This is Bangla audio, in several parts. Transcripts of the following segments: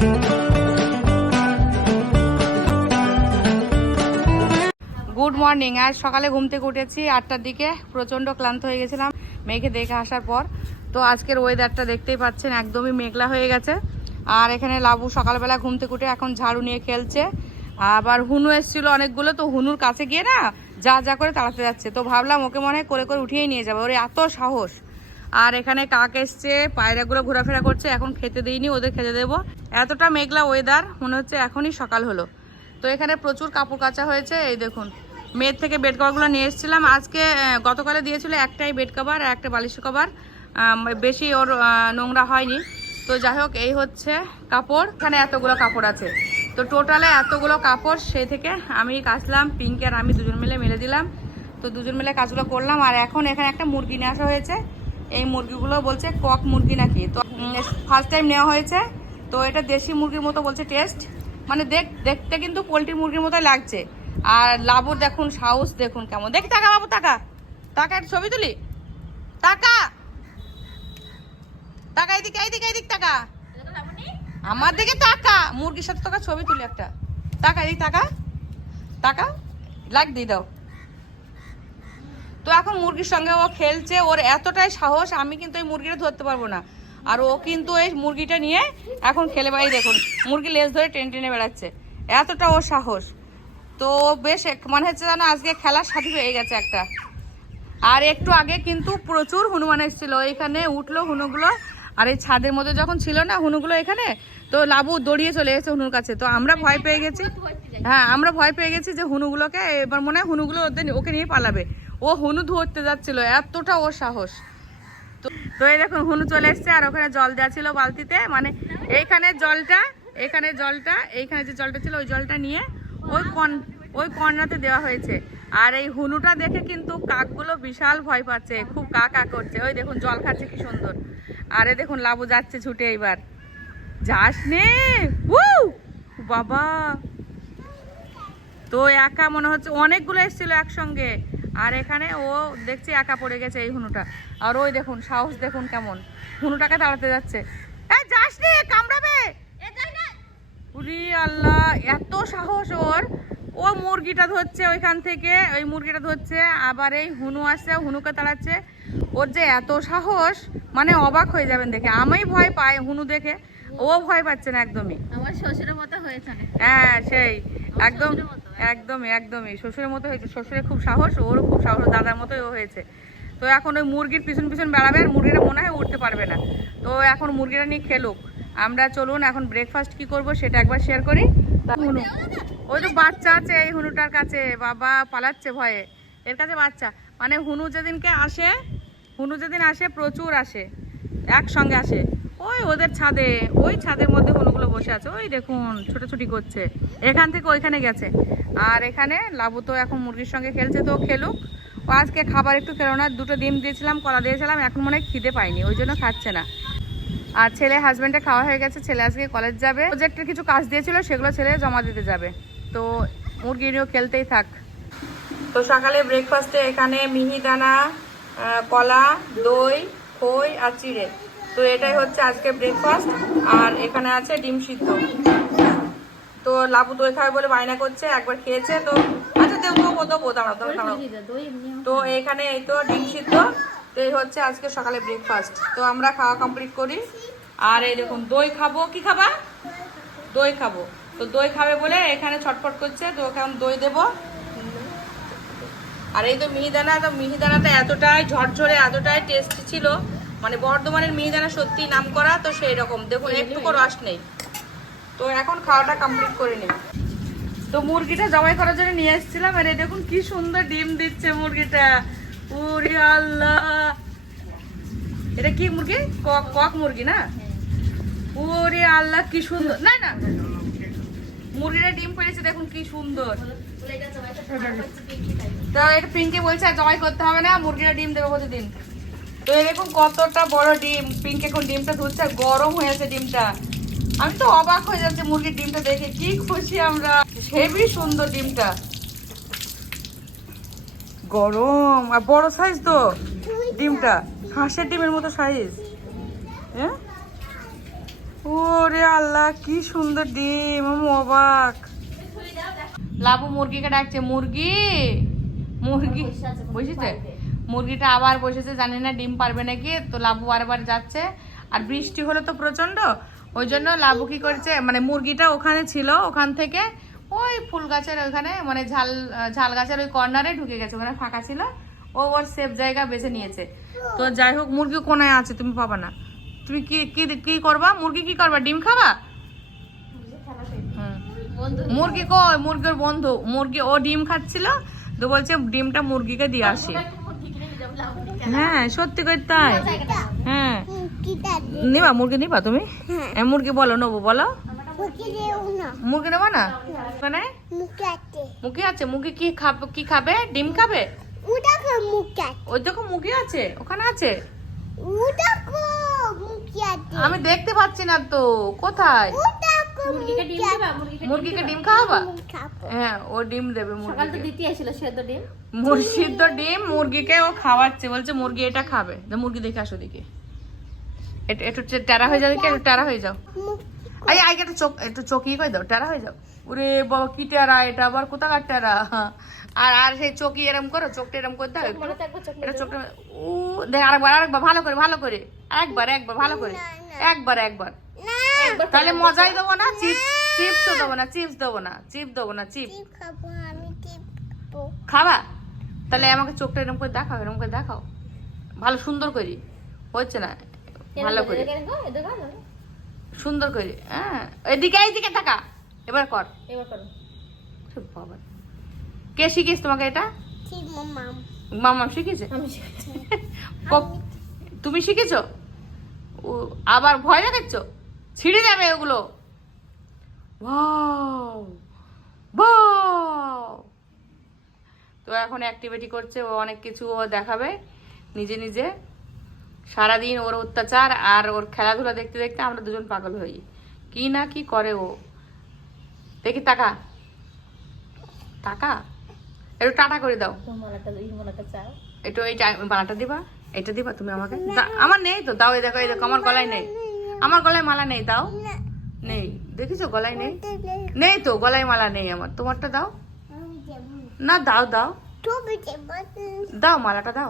গুড মর্নিং আজ সকালে ঘুম থেকে উঠেছি, আটটার দিকে। প্রচণ্ড ক্লান্ত হয়ে গেছিলাম মেঘে দেখে আসার পর। তো আজকের ওয়েদারটা দেখতেই পাচ্ছেন, একদমই মেঘলা হয়ে গেছে। আর এখানে লাবু সকালবেলা ঘুম থেকে উঠে এখন ঝাড়ু নিয়ে খেলছে। আবার হুনু এসেছিল অনেকগুলো, তো হুনুর কাছে গিয়ে না যা যা করে তাড়াতে যাচ্ছে। তো ভাবলাম ওকে মনে করে করে উঠিয়েই নিয়ে যাবে। ওর এত সাহস। আর এখানে কাক এসছে, পায়রাগুলো ঘোরাফেরা করছে, এখন খেতে দিইনি, ওদের খেতে দেবো। এতটা মেঘলা ওয়েদার মনে হচ্ছে এখনই সকাল হলো। তো এখানে প্রচুর কাপড় কাচা হয়েছে, এই দেখুন। মেয়ের থেকে বেড কভারগুলো নিয়ে এসেছিলাম। আজকে গতকালে দিয়েছিল একটাই বেড কভার আর একটা বালিশ কভার বেশি ওর নোংরা হয়নি। তো যাই হোক, এই হচ্ছে কাপড়। এখানে এতগুলো কাপড় আছে। তো টোটালে এতগুলো কাপড়, সেই থেকে আমি কাচলাম, পিঙ্ক আর আমি দুজন মিলে মেলে দিলাম। তো দুজন মিলে কাজগুলো করলাম। আর এখন এখানে একটা মুরগি নিয়ে আসা হয়েছে। এই মুরগিগুলো বলছে কক মুরগি নাকি। তো ফার্স্ট টাইম নেওয়া হয়েছে। তো এটা দেশি মুরগির মতো বলছে টেস্ট মানে দেখ, দেখতে কিন্তু পোলট্রি মুরগির মতো লাগছে। আর লাবুর দেখুন সাহস দেখুন কেমন। দেখি টাকা বাবু টাকা টাকা ছবি তুলি। টাকা টাকা এদিকে এইদিকে এইদিক টাকা আমার দিকে টাকা মুরগির সাথে টাকা ছবি তুলি একটা। টাকা এদিক টাকা টাকা লাগ দিয়ে দাও। তো এখন মুরগির সঙ্গে ও খেলছে, ওর এতটাই সাহস, আমি কিন্তু এই মুরগিটা ধরতে পারব না। আর ও কিন্তু এই মুরগিটা নিয়ে এখন খেলে বাড়ি, দেখুন, মুরগি লেজ ধরে টেনে টেনে বেড়াচ্ছে। এতটা ওর সাহস। তো ও বেশ মনে হচ্ছে যেন আজকে খেলার সাথী হয়ে গেছে একটা। আর একটু আগে কিন্তু প্রচুর হনুমান এসেছিল, এখানে উঠল হুনুগুলো, আর এই ছাদের মধ্যে যখন ছিল না হুনুগুলো এখানে, তো লাবু দড়িয়ে চলে গেছে হুনুর কাছে। তো আমরা ভয় পেয়ে গেছি হ্যাঁ আমরা ভয় পেয়ে গেছি যে হুনুগুলোকে, এবার মনে হয় হুনুগুলো ওদের ওকে নিয়ে পালাবে। ও হুনু ধরতে যাচ্ছিল, এতটা ও সাহস। তো এই দেখুন হুনু চলে এসছে, আর ওখানে জল দেওয়া ছিল বালতিতে মানে এইখানে জলটা এখানে জলটা, এইখানে যে জলটা ছিল, ওই জলটা নিয়ে ওই কন, ওই কর্নাতে দেওয়া হয়েছে। আর এই হুনুটা দেখে কিন্তু কাকগুলো বিশাল ভয় পাচ্ছে, খুব কা কা করছে। ওই দেখুন, জল খাচ্ছে কি সুন্দর। আরে দেখুন, লাবু যাচ্ছে ছুটে এইবার। যাস নে! বাবা! তো একা মনে হচ্ছে, অনেকগুলো এসেছিল একসঙ্গে। আর এখানে ও দেখছি একা পড়ে গেছে এই হুনুটা। আর ওই দেখুন সাহস দেখুন কেমন। হুনুটাকে তাড়াতে যাচ্ছে। যাস রে কামড়াবে। উরি আল্লাহ এত সাহস ওর। ও মুরগিটা ধরছে ওইখান থেকে ওই মুরগিটা ধরছে। আবার এই হুনু আসছে হুনুকে তাড়াচ্ছে। ওর যে এত সাহস মানে অবাক হয়ে যাবেন দেখে। আমি ভয় পাই হুনু দেখে। ও ভয় পাচ্ছে না একদমই। আমার শ্বশুরের মতো হয়েছে। হ্যাঁ সেই। একদম। একদমই একদমই। শ্বশুরের মতো হয়েছে। শ্বশুরের খুব সাহস, ওরও খুব সাহস দাদার মতোই ও হয়েছে। তো এখন ওই মুরগির পিছন পিছন বেড়াবে আর মুরগিটা মনে হয় উঠতে পারবে না। তো এখন মুরগিটা নিয়ে খেলুক। আমরা চলুন, এখন ব্রেকফাস্ট কি করব সেটা একবার শেয়ার করি। হুনু, ওই তো বাচ্চা আছে এই হুনুটার কাছে। বাবা পালাচ্ছে ভয়ে। এর কাছে বাচ্চা। মানে হুনু যেদিনকে আসে, হুনু যেদিন আসে প্রচুর আসে। একসঙ্গে আসে। ওই ওদের ছাদে, ওই ছাদের মধ্যে হুনুগুলো বসে আছে। ওই দেখুন, ছোটাছুটি করছে। এখান থেকে ওইখানে গেছে। আর এখানে লাবু তো এখন মুরগির সঙ্গে খেলছে, তো খেলুক। ও আজকে খাবার একটু খেলো না, দুটো ডিম দিয়েছিলাম, কলা দিয়েছিলাম, এখন মনে খিদে পাইনি ওই জন্য খাচ্ছে না। আর ছেলে হাজব্যান্ডে খাওয়া হয়ে গেছে, ছেলে আজকে কলেজ যাবে। প্রজেক্টের কিছু কাজ দিয়েছিল, সেগুলো ছেলে জমা দিতে যাবে। তো মুরগি নিয়েও খেলতেই থাক। তো সকালে ব্রেকফাস্টে এখানে মিহিদানা কলা, দই, খই আর চিড়ে। তো এটাই হচ্ছে আজকে ব্রেকফাস্ট আর এখানে আছে ডিম সিদ্ধ। তো লাবু দই খাবে বলে বায়না করছে, একবার খেয়েছে তো। আচ্ছা দেবো দেবো দাঁড়াও দাঁড়াও তো এখানে এই তো ডিম সিদ্ধ, তো এই হচ্ছে আজকে সকালে ব্রেকফাস্ট তো আমরা খাওয়া কমপ্লিট করি। আর এই দেখুন, দই খাব, কি খাবা? দই খাব। তো দই খাবে বলে এখানে ছটফট করছে, তো ওকে আমি দই দেবো। আর এই তো মিহিদানা, তো মিহিদানাটা এতটাই ঝরঝরে, এতটাই টেস্টি ছিল। মানে বর্ধমানের মিহিদানা সত্যি নাম করা তো সেই রকম দেখুন একটু রস নেই। তো এখন খাওয়াটা কমপ্লিট করে নিই। তো মুরগিটা জবাই করার জন্য নিয়ে এসেছিলাম, আর এই দেখুন কি সুন্দর ডিম দিচ্ছে মুরগিটা। উরি আল্লাহ! এটা কি মুরগি? কক কক মুরগি না? ওরে আল্লাহ, কি সুন্দর। না না। মুরগিটা ডিম পেড়েছে দেখুন কি সুন্দর। তো এটা পিঙ্কি বলছে, আর জবাই করতে হবে না, মুরগিটা ডিম দেবে প্রতিদিন। তো দেখুন কতটা বড় ডিম। পিঙ্ক এখন ডিমটা আর গরম হয়েছে ডিমটা। আমি তো অবাক হয়ে যাচ্ছি মুরগির ডিমটা দেখে। কি খুশি আমরা। হেভি সুন্দর ডিমটা। গরম। আর বড় সাইজ তো ডিমটা। হাঁসের ডিমের মতো সাইজ হ্যাঁ ওরে আল্লাহ, কি সুন্দর ডিম। আমি অবাক। লাবু মুরগিকে ডাকছে, মুরগি মুরগি। বসেছে? মুরগিটা আবার বসেছে। জানি না ডিম পারবে নাকি। তো লাবু বারবার যাচ্ছে। আর বৃষ্টি হলে তো প্রচণ্ড ওই জন্য লাবু কি করছে মানে মুরগিটা ওখানে ছিল ওখান থেকে ওই ফুল গাছের ওইখানে মানে ঝাল ঝাল গাছের ওই কর্নারে ঢুকে গেছে ওখানে ফাঁকা ছিল। ও ওর সেফ জায়গা বেছে নিয়েছে। তো যাই হোক মুরগি কোনায় আছে তুমি পাবা না। তুমি কি কি কি করবা? মুরগি কি করবা? ডিম খাবা? হুম। মুরগি কই? মুরগির বন্ধু। মুরগি ও ডিম খাচ্ছিল তো বলছে ডিমটা মুরগিকে দিয়ে আসি। হ্যাঁ সত্যি করে তাই। হ্যাঁ। নিবা মুরগি নিবা তুমি? হ্যাঁ। মুরগি বলো নেব বলো। মুরগি নেবা না? মানে? মুরগি আছে। মুরগি কি খাবে কি খাবে? ডিম খাবে? ওই দেখো মুরগি আছে ওখানে আছে। আমি দেখতে পাচ্ছি না তো কোথায়? মুরগিকে ডিম দিবা? মুরগিকে মুরগিকে ডিম খাওয়াবা? হ্যাঁ ও ডিম দেবে সকাল তো মুরগিকে দিতে আসছিল সেদ্ধ ডিম। মুরগিকে ও খাওয়াচ্ছে বলছে মুরগি এটা খাবে। তো মুরগি দেখে আসো দিকে একটু টেরা হয়ে যাও একটু টেরা হয়ে যাও। আই আই একটু চোখ একটু চোখ ইয়ে করে দাও টেরা হয়ে যাও। ওরে বাবা কি টেরা এটা আবার কোথাকার টেরা? আর আর সেই চোখি এরম করো চোখটা এরম করে দাও এটা চোখটা ও দেখ আরেকবার আরেকবার ভালো করে ভালো করে একবার একবার ভালো করে একবার একবার। তাহলে মজাই দেবো না চিপস চিপসও দেবো না চিপস দেবো না চিপস দেবো না চিপস খাবা তাহলে আমাকে চোখটা এরকম করে দেখাও এরকম করে দেখাও। ভালো সুন্দর করি হচ্ছে না? ভালো করে? সুন্দর করে হ্যাঁ এদিকে এইদিকে থাকা। এবার কর। এবার করো। বাবা। কে শিখিস তোমাকে এটা? মামা শিখেছে আমি তুমি শিখেছো? ও আবার ভয় দেখাচ্ছ? ছিঁড়ে যাবে ওগুলো! তো এখন অ্যাক্টিভিটি করছে ও অনেক কিছু ও দেখাবে নিজে নিজে। সারাদিন ওর অত্যাচার আর ওর খেলাধুলা দেখতে দেখতে আমরা দুজন পাগল হই। কি না কি করে ও? দেখি টাকা। টাকা? একটু টাটা করে দাও। একটু এই মালাটা দিবা? এটা দিবা তুমি আমাকে? আমার নেই তো দাও এই দেখো এই দেখো আমার গলায় নেই। আমার গলায় মালা নেই দাও। নেই দেখিছো গলায় নেই? নেই তো গলায় মালা নেই আমার। তোমারটা দাও। না দাও দাও। দাও মালাটা দাও।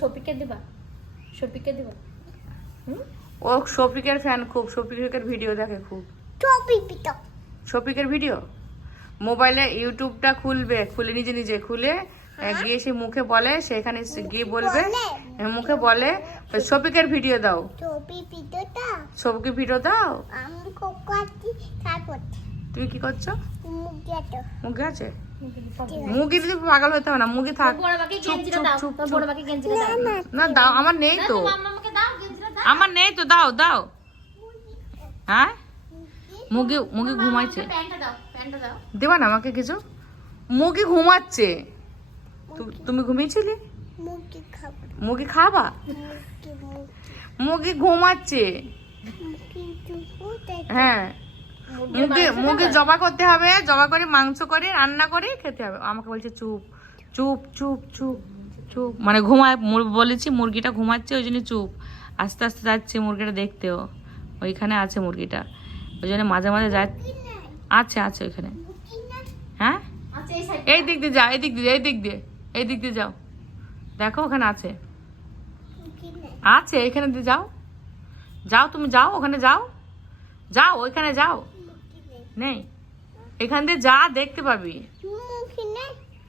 শফিককে দিবা? শফিককে দিবা? ও শফিকের ফ্যান খুব শফিকের ভিডিও দেখে খুব। শফিকের ভিডিও মোবাইলে ইউটিউবটা খুলবে খুলে নিজে নিজে খুলে গিয়ে সে মুখে বলে সেখানে সে গিয়ে বলবে মুখে বলে শফিকের ভিডিও দাও। শফিকের ভিডিও দাও। তুমি কি করছ? মুখে আছে? মুগি দিলে পাগল হতে হবে না মুগি থাক। না দাও আমার নেই তো। আমার নেই তো দাও দাও। হ্যাঁ? মুগি মুগি ঘুমাইছে। দেবা না আমাকে কিছু? মুগি ঘুমাচ্ছে। তু- তুমি ঘুমিয়েছিলে? মুগি খাবা। মুগি ঘুমাচ্ছে। হ্যাঁ। মুগি মুগি জবা করতে হবে জবা করে মাংস করে রান্না করে খেতে হবে। আমাকে বলছে চুপ চুপ চুপ চুপ চুপ। মানে ঘুমায় বলেছি মুরগিটা ঘুমাচ্ছে ওই জন্য চুপ। আস্তে আস্তে যাচ্ছে মুরগিটা দেখতেও। ওইখানে আছে মুরগিটা। ওই জন্য মাঝে মাঝে যা আছে আছে ওইখানে। হ্যাঁ? এই এই দিক দিয়ে যাও এই দিক দিয়ে এই দিক দিয়ে এই দিক দিয়ে যাও। দেখো ওখানে আছে। আছে এখানে দিয়ে যাও। যাও তুমি যাও ওখানে যাও। যাও ওইখানে যাও। নেই। এখান দিয়ে যা দেখতে পাবি।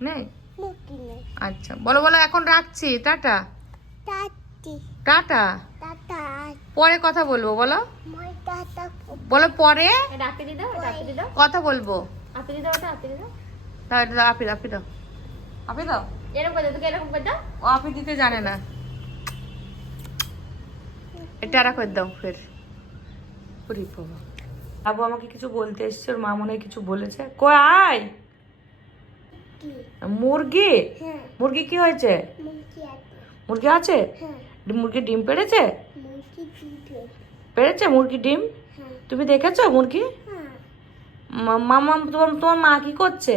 নেই? আচ্ছা বলো বলো এখন রাখছি। টাটা। টাটা। পরে কথা বলব বলো। বলো পরে। এটা আপি দি দাও এটা আপি দি দাও। কথা বলব। আপি দি দাও এটা আপি দাও আপি দাও। আপি দাও? আপি এরকম করে দাও তোকে এরকম করে দাও। ও আপনি দিতে জানে না। এটা আর করে দাও ফের। ওরে বাবা। আবু আমাকে কিছু বলতে এসছে ওর মা মনে কিছু বলেছে। কই আয়! মুরগি? মুরগি কি হয়েছে? মুরগি আছে। মুরগি ডিম পেড়েছে? পেড়েছে। মুরগি ডিম? তুমি দেখেছ মুরগি? মামা তোমার তোমার মা কি করছে?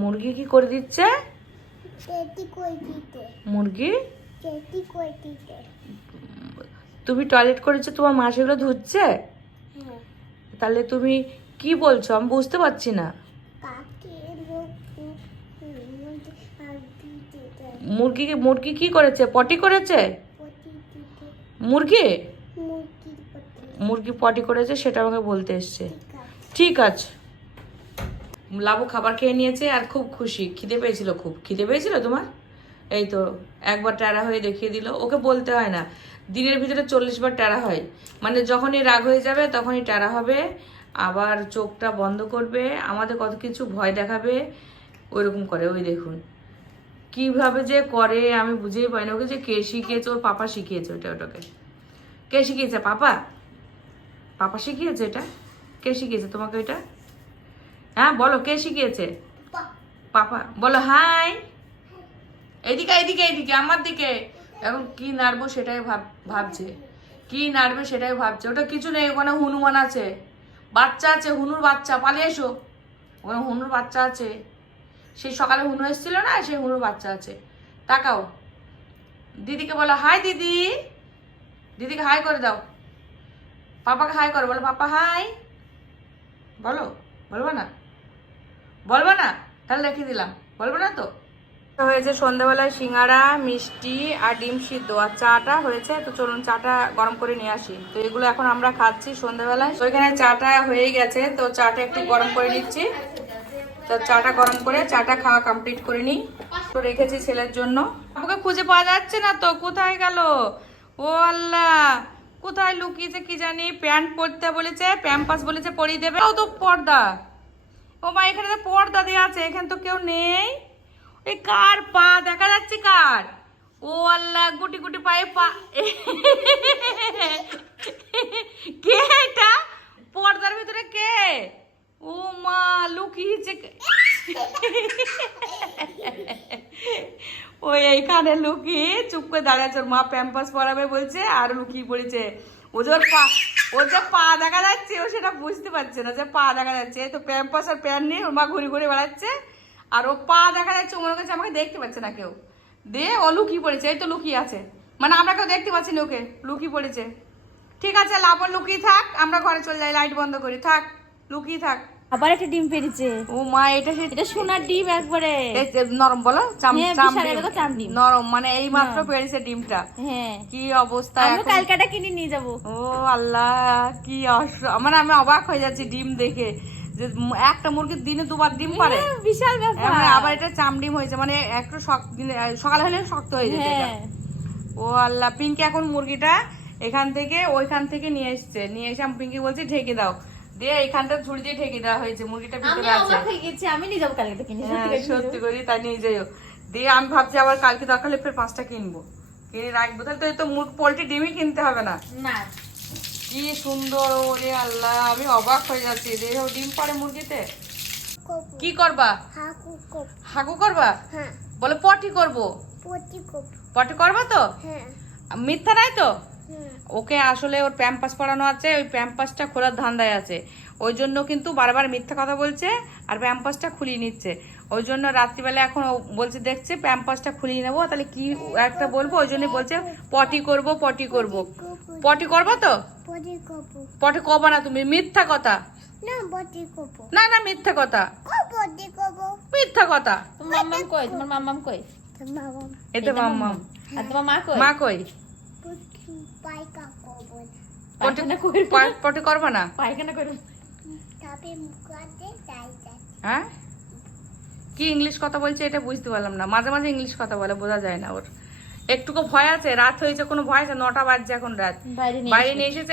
মুরগি কি করে দিচ্ছে? মুরগি? তুমি টয়লেট করেছ তোমার মা সেগুলো ধুচ্ছে? হ্যাঁ। তাহলে তুমি কি বলছো? আমি বুঝতে পারছি না। মুরগি মুরগি কি করেছে? পটি করেছে? মুরগি? মুরগি পটি। করেছে সেটা আমাকে বলতে এসছে। ঠিক আছে। লাবু খাবার খেয়ে নিয়েছে আর খুব খুশি। খিদে পেয়েছিল খুব। খিদে পেয়েছিল তোমার? এই তো একবার ট্যারা হয়ে দেখিয়ে দিল। ওকে বলতে হয় না। দিনের ভিতরে চল্লিশ বার ট্যারা হয়। মানে যখনই রাগ হয়ে যাবে তখনই ট্যারা হবে। আবার চোখটা বন্ধ করবে আমাদের কত কিছু ভয় দেখাবে ওইরকম করে। ওই দেখুন কীভাবে যে করে আমি বুঝেই পাই না। ওকে যে কে শিখিয়েছে ওর পাপা শিখিয়েছে ওটা ওটাকে। কে শিখিয়েছে পাপা? পাপা শিখিয়েছে এটা? কে শিখিয়েছে তোমাকে এটা হ্যাঁ বলো কে শিখিয়েছে? পাপা বলো হাই। এদিকে এদিকে এদিকে আমার দিকে। এখন কি নাড়বো সেটাই ভাব, ভাবছে। কি নাড়বে সেটাই ভাবছে। ওটা কিছু নেই, ওখানে হনুমান আছে। বাচ্চা আছে, হুনুর বাচ্চা, পালিয়ে এসো। ওখানে হুনুর বাচ্চা আছে। সেই সকালে হুনু এসেছিল না, সেই হুনুর বাচ্চা আছে। তাকাও। দিদিকে বলো, হাই দিদি। দিদিকে হাই করে দাও। পাপাকে হাই করো, বলো, পাপা, হাই। বলো, বলব না? বলব না? তাহলে রেখে দিলাম। বলব না তো? হয়েছে সন্ধ্যাবেলায় সিঙ্গারা, মিষ্টি আর ডিম সিদ্ধ। আর চাটা হয়েছে, তো চলুন চাটা গরম করে নিয়ে আসি। তো এগুলো এখন আমরা খাচ্ছি সন্ধ্যাবেলায়। তো এখানে চাটা হয়ে গেছে, তো চাটা একটু গরম করে নিচ্ছি। তো চাটা গরম করে চাটা খাওয়া কমপ্লিট করে নিই। তো রেখেছি ছেলের জন্য। আমাকে খুঁজে পাওয়া যাচ্ছে না তো, কোথায় গেল? ও আল্লাহ, কোথায় লুকিয়েছে কি জানি? প্যান্ট পরতে বলেছে, প্যাম্পাস বলেছে পরিয়ে দেবে। ও তো পর্দা। ও মা, এখানে তো পর্দা দেওয়া আছে, এখানে তো কেউ নেই। এই কার পা? দেখা যাচ্ছে কার? ও আল্লাহ, গুটি গুটি পায়ে পা। কে এটা? পর্দার ভিতরে কে? ও মা, লুকিয়েছে? ওই এইখানে লুকিয়ে চুপ করে দাঁড়িয়ে আছে। ওর মা প্যাম্পাস পরাবে বলছে আর লুকিয়ে পড়েছে। ও যে পা ওর যে পা দেখা যাচ্ছে, ও সেটা বুঝতে পারছে না যে পা দেখা যাচ্ছে। তো প্যাম্পাস আর প্যান্ট নিয়ে ওর মা ঘুরে ঘুরে বেড়াচ্ছে। আর ও পা দেখা যাচ্ছে মনে করছে আমাকে দেখতে পাচ্ছে না কেউ। দে ও লুকিয়ে পড়েছে এই তো লুকিয়ে আছে। মানে আমরা কেউ দেখতে পাচ্ছি না ওকে লুকিয়ে পড়েছে। ঠিক আছে লাবণ লুকিয়ে থাক আমরা ঘরে চলে যাই লাইট বন্ধ করি থাক লুকিয়ে থাক। আবার একটা ডিম পেরেছে। ও মা এটা এটা সোনার ডিম একবারে। এই নরম বলো চাম হ্যাঁ, চাম ডিম। নরম মানে এই মাত্র পেরেছে ডিমটা। হ্যাঁ। কি অবস্থা আমি? কালকাটা কিনে নিয়ে যাব। ও আল্লাহ কি মানে আমি অবাক হয়ে যাচ্ছি ডিম দেখে। যে একটা মুরগির দিনে দুবার ডিম পারে। হ্যাঁ, বিশাল ব্যাপার। আবার এটা চাম ডিম হয়েছে মানে একটু শক্ত দিনে- সকালে হলে শক্ত হয়ে এটা। হ্যাঁ। ও আল্লাহ পিঙ্কি এখন মুরগিটা এখান থেকে ওইখান থেকে নিয়ে এসছে। নিয়ে এসে আমি পিঙ্কি বলছি ঢেকে দাও। দিয়ে এখানটা ঝুড়ি দিয়ে ঢেকে দেওয়া হয়েছে মুরগিটা ভিতরে আছে। হয়ে আমি নিয়ে যাব কালকাটা কিনে হ্যাঁ, সত্যি করে সত্যি করি তাই নিয়ে যাইও। দিয়ে আমি ভাবছি আবার কালকে দরকার হলে ফের পাঁচটা কিনবো। কিনে রাখব। তাহলে তো এই তো মুরগ পোলট্রি ডিমই কিনতে হবে না। না। কি সুন্দর ওরে আল্লাহ আমি অবাক হয়ে যাচ্ছি। যে ও ডিম পারে মুরগিতে? কি করবা? হাগু করবা? হ্যাঁ। বলে পটি করব। পটি করবা তো? হ্যাঁ। মিথ্যা নাই তো? ওকে আসলে ওর প্যাম্পাস পরানো আছে ওই প্যাম্পাসটা খোলার ধান্দায় আছে। ওই জন্য কিন্তু বারবার মিথ্যা কথা বলছে আর প্যাম্পাসটা খুলিয়ে নিচ্ছে। ওই জন্য রাত্রিবেলা এখন ও বলছে দেখছে প্যাম্পাসটা খুলিয়ে নেব। তাহলে কি একটা বলব? ওই জন্য বলছে পটি করব পটি করব। পটি করব তো? পটি কবা না তুমি মিথ্যা কথা। না না না মিথ্যা কথা। মিথ্যা কথা। তোমার মাম্মাম কই? তোমার মাম্মাম কই? মাম্মাম। এতে আর তোমার মা কই? মা কই? পটি করবা না। পায়খানা যাই হ্যাঁ? কি ইংলিশ কথা বলছে এটা বুঝতে পারলাম না। মাঝে মাঝে ইংলিশ কথা বলে বোঝা যায় না ওর। একটুকু ভয় আছে রাত হয়েছে কোনো ভয় আছে? নটা বাজছে এখন রাত। বাইরে নিয়ে এসেছে।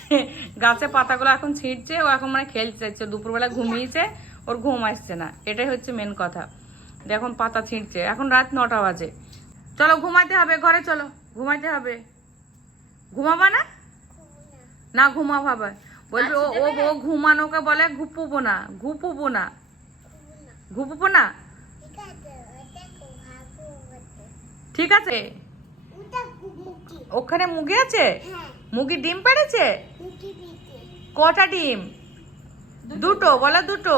গাছে পাতাগুলো এখন ছিঁড়ছে ও এখন মানে খেলতে চাইছে দুপুরবেলা ঘুমিয়েছে ওর ঘুম আসছে না। এটাই হচ্ছে মেন কথা। এখন পাতা ছিঁড়ছে। এখন রাত নটা বাজে। চলো ঘুমাতে হবে ঘরে চলো। ঘুমাইতে হবে। ঘুমাবা না? না ঘুমা ভাবা বলবে ও ও ও ঘুমানোকে বলে ঘুপুবো না ঘুপুবো না। ঘুপুবো না? ঠিক আছে। ওখানে মুগি আছে? মুগি ডিম পেড়েছে? কটা ডিম? দুটো, বলা দুটো।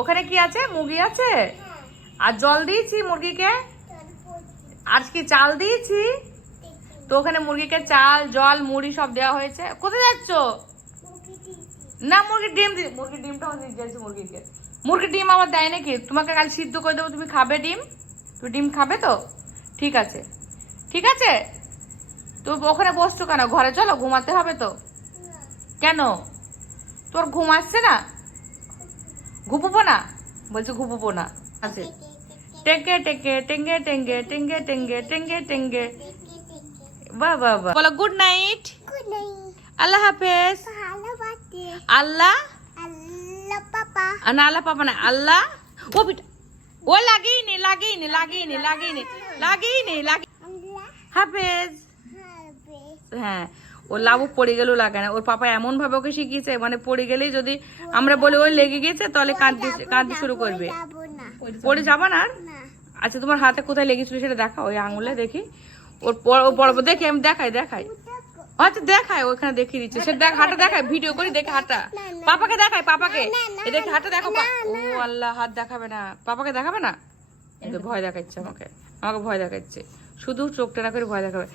ওখানে কি আছে? মুরগি আছে? আর জল দিয়েছি মুরগিকে? আর কি চাল দিয়েছি? তো ওখানে মুরগিকে চাল, জল, মুড়ি সব দেওয়া হয়েছে। কোথায় যাচ্ছ? না, মুরগির ডিম মুরগির ডিমটা দিয়ে যাচ্ছে মুরগিকে। মুরগির ডিম আবার দেয় নাকি? তোমাকে কাল সিদ্ধ করে দেবো তুমি খাবে ডিম? তুমি ডিম খাবে তো? ঠিক আছে। ঠিক আছে? তুমি ওখানে বসছো কেন? ঘরে চলো ঘুমাতে হবে তো। কেন? তোর ঘুম আসছে না? ঘুমবো না? বলছে ঘুমবো না। আছে। টেঙ্গে টেঙ্গে টেঙ্গে টেঙ্গে টেঙ্গে টেঙ্গে টেঙ্গে টেঙ্গে। বাহ বাহ বাহ। বলো গুড নাইট. আল্লাহ হাফেজ. আল্লাহ আর না আল্লাহ পাপা না আল্লাহ। ও বিটা ও লাগেই নি লাগেই নি লাগেই নি লাগেই নি লাগেই নি লাগে হাফেজ। হ্যাঁ ও লাভু পড়ে গেলেও লাগে না। ওর পাপা এমন ভাবে ওকে শিখিয়েছে মানে পড়ে গেলেই যদি আমরা বলি ওই লেগে গেছে তাহলে কাঁদতে কাঁদতে শুরু করবে। পড়ে যাবা না আর? আচ্ছা তোমার হাতে কোথায় লেগেছিল সেটা দেখা ওই আঙুলে দেখি। ওর পর- দেখি আমি দেখাই দেখাই। আচ্ছা দেখায় ওখানে দেখিয়ে দিচ্ছে। সে দেখ হাঁটা দেখায় ভিডিও করি দেখে হাঁটা পাপাকে দেখায় পাপাকে। এ দেখে হাঁটা দেখো ও আল্লাহ হাত দেখাবে না। পাপাকে দেখাবে না? ভয় দেখাচ্ছে আমাকে। আমাকে ভয় দেখাচ্ছে। শুধু চোখটা না করে ভয় দেখাবে।